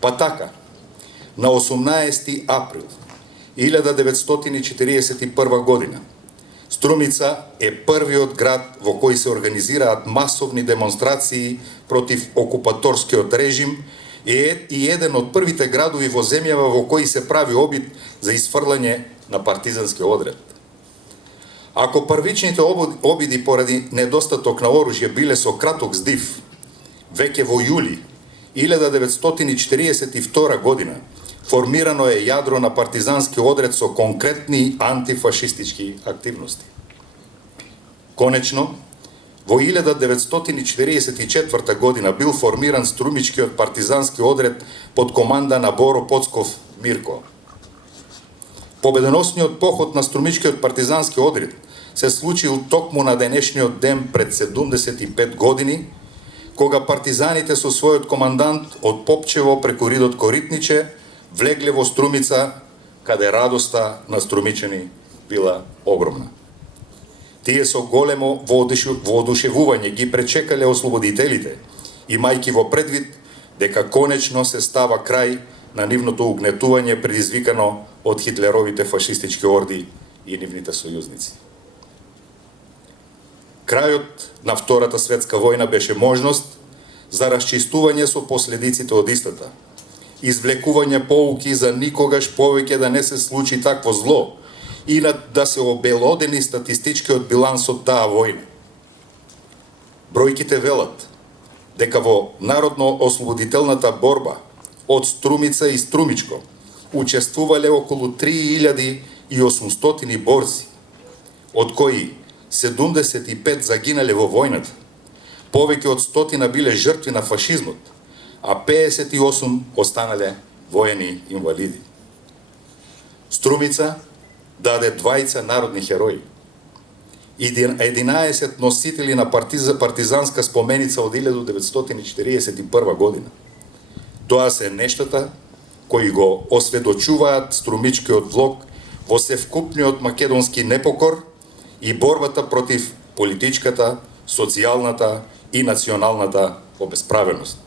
Па така, на 18 април 1941 година Струмица е првиот град во кој се организираат масовни демонстрации против окупаторскиот режим и еден од првите градови во земјава во кој се прави обид за изфрлање на партизански одред. Ако првичните обиди поради недостаток на оружје биле со краток здив, веќе во јули 1942 година формирано е јадро на партизански одред со конкретни антифашистички активности. Конечно, во 1944 година бил формиран Струмичкиот партизански одред под команда на Боро Поцков Мирко. Победоносниот поход на Струмичкиот партизански одред се случил токму на денешниот ден пред 75 години, кога партизаните со својот командант од Попчево преку ридот Коритниче влегле во Струмица, каде радоста на струмичани била огромна. Тие со големо воодушевување ги пречекале ослободителите, имајќи во предвид дека конечно се става крај на нивното угнетување предизвикано од хитлеровите фашистички орди и нивните сојузници. Крајот на Втората светска војна беше можност за расчистување со последиците од истата, извлекување поуки за никогаш повеќе да не се случи такво зло и да се обелодени статистичкиот биланс од таа војна. Бројките велат дека во народно-ослободителната борба од Струмица и Струмичко учествувале околу 3800 борци, од кои 75 загинале во војната, повеќе од 100 биле жртви на фашизмот, а 58 останале воени инвалиди. Струмица даде 20 народни херои, 11 носители на партизанска споменица од 1941 година. Тоа се нештата кои го осведочуваат Струмичкиот влог во севкупниот македонски непокор и борбата против политичката, социјалната и националната обесправеност.